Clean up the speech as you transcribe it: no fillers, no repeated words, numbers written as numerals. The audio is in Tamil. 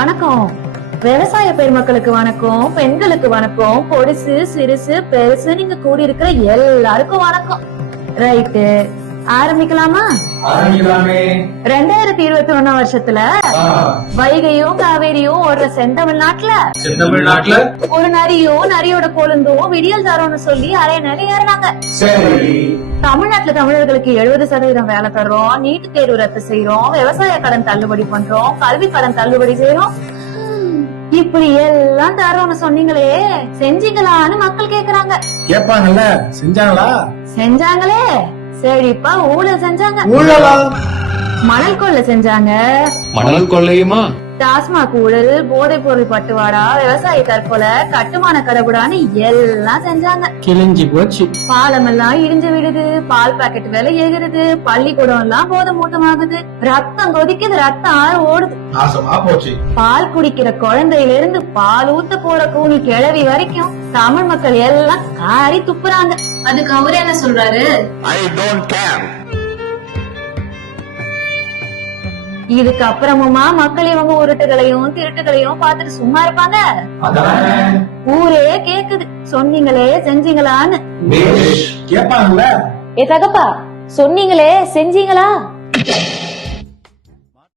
வணக்கம். விவசாய பெருமக்களுக்கு வணக்கம், பெண்களுக்கு வணக்கம், பொடிசு சிறுசு பெருசு நீங்க கூடி இருக்கிற எல்லாருக்கும் வணக்கம். ரைட்டு, ஆரம்பிக்கலாமா? 2021 வருஷத்துல வைகையும் காவேரியும் ஒரு செந்தமிழ்நாட்டுல ஒரு நரியோட கொழுந்தும் விடியல் தரோன்னு சொல்லி அரை நிலை ஏறினாங்க. தமிழ்நாட்டுல தமிழர்களுக்கு 70% வேலை தர்றோம், நீட்டு தேர்வு ரத்து செய்யறோம், விவசாய கடன் தள்ளுபடி பண்றோம், கல்வி கடன் தள்ளுபடி செய்யறோம், இப்படி எல்லாம் தரோன்னு சொன்னீங்களே, செஞ்சீங்களான்னு மக்கள் கேக்குறாங்க. கேட்பாங்கல்ல, செஞ்சாங்களே. செழிப்பா ஊழல் செஞ்சாங்க, மணல் கொள்ளை செஞ்சாங்க. மணல் கொள்ளையுமா? டாஸ்மாக் ஊழல், போதைப் பொருள் பட்டுவாடா, விவசாய தற்கொலை, கட்டுமான கடவுடான்னு எல்லாம் செஞ்சாங்க. கிழிஞ்சி போச்சு. பாலம் எல்லாம் இடிஞ்சு விடுது, பால் பாக்கெட் விலை ஏறுது, பள்ளிக்கூடம் எல்லாம் போதை மூட்டமாகுது, ரத்தம் கொதிக்குது, ரத்தம் ஆறு ஓடுது. நாசமா போச்சு. பால் குடிக்கிற குழந்தையில இருந்து பால் ஊத்த போற கூனி கிழவி வரைக்கும் தமிழ் மக்கள் எல்லாம் காரி துப்புறாங்க. அதுக்கு அவரு என்ன சொல்றாரு? I don't care. இதுக்கு அப்புறமுமா மக்கள் இவங்க உருட்டுகளையும் திருட்டுகளையும் பார்த்துட்டு சும்மா இருப்பாங்க? ஊரே கேக்குது, சொன்னீங்களே செஞ்சீங்களான்னு. கேட்பாங்கல்ல. ஏ தகப்பா, சொன்னீங்களே செஞ்சீங்களா?